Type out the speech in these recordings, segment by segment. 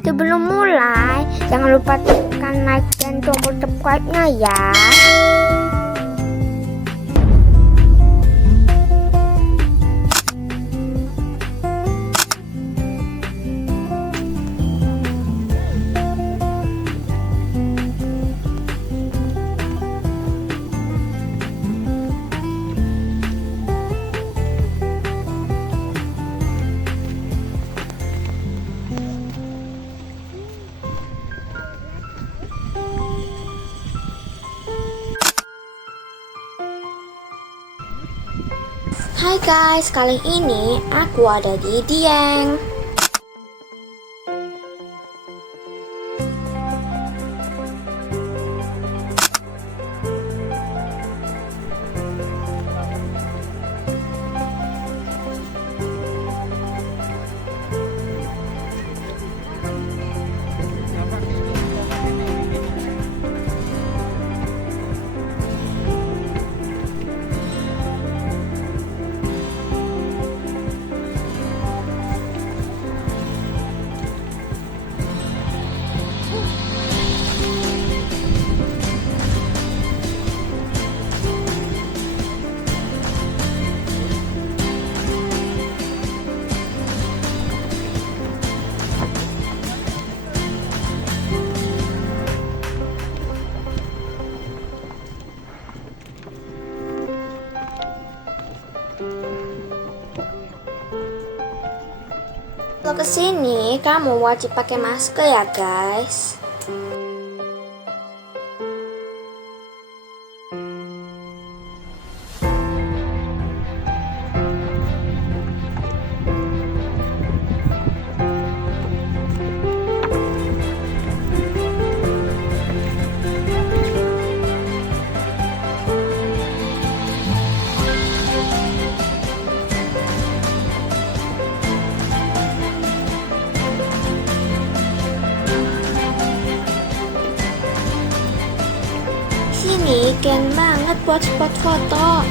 Sebelum mulai, jangan lupa tekan like dan tombol subscribe-nya ya. Hai guys, kali ini aku ada di Dieng. Kalau kesini, kamu wajib pakai masker ya guys. Sini keren banget buat spot foto.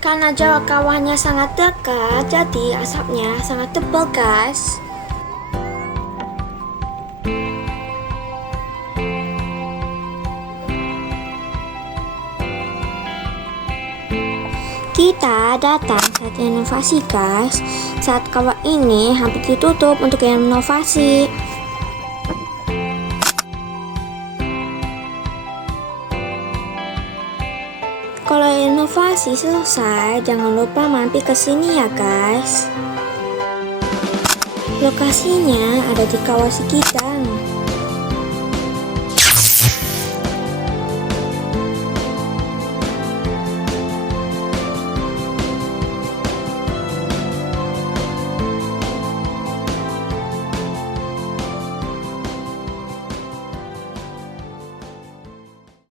Karena jarak kawahnya sangat dekat, jadi asapnya sangat tebal guys. Kita datang saat renovasi guys. Saat kawah ini hampir ditutup untuk renovasi. Kalau renovasi selesai, jangan lupa mampir ke sini ya guys. Lokasinya ada di kawah Sikidang.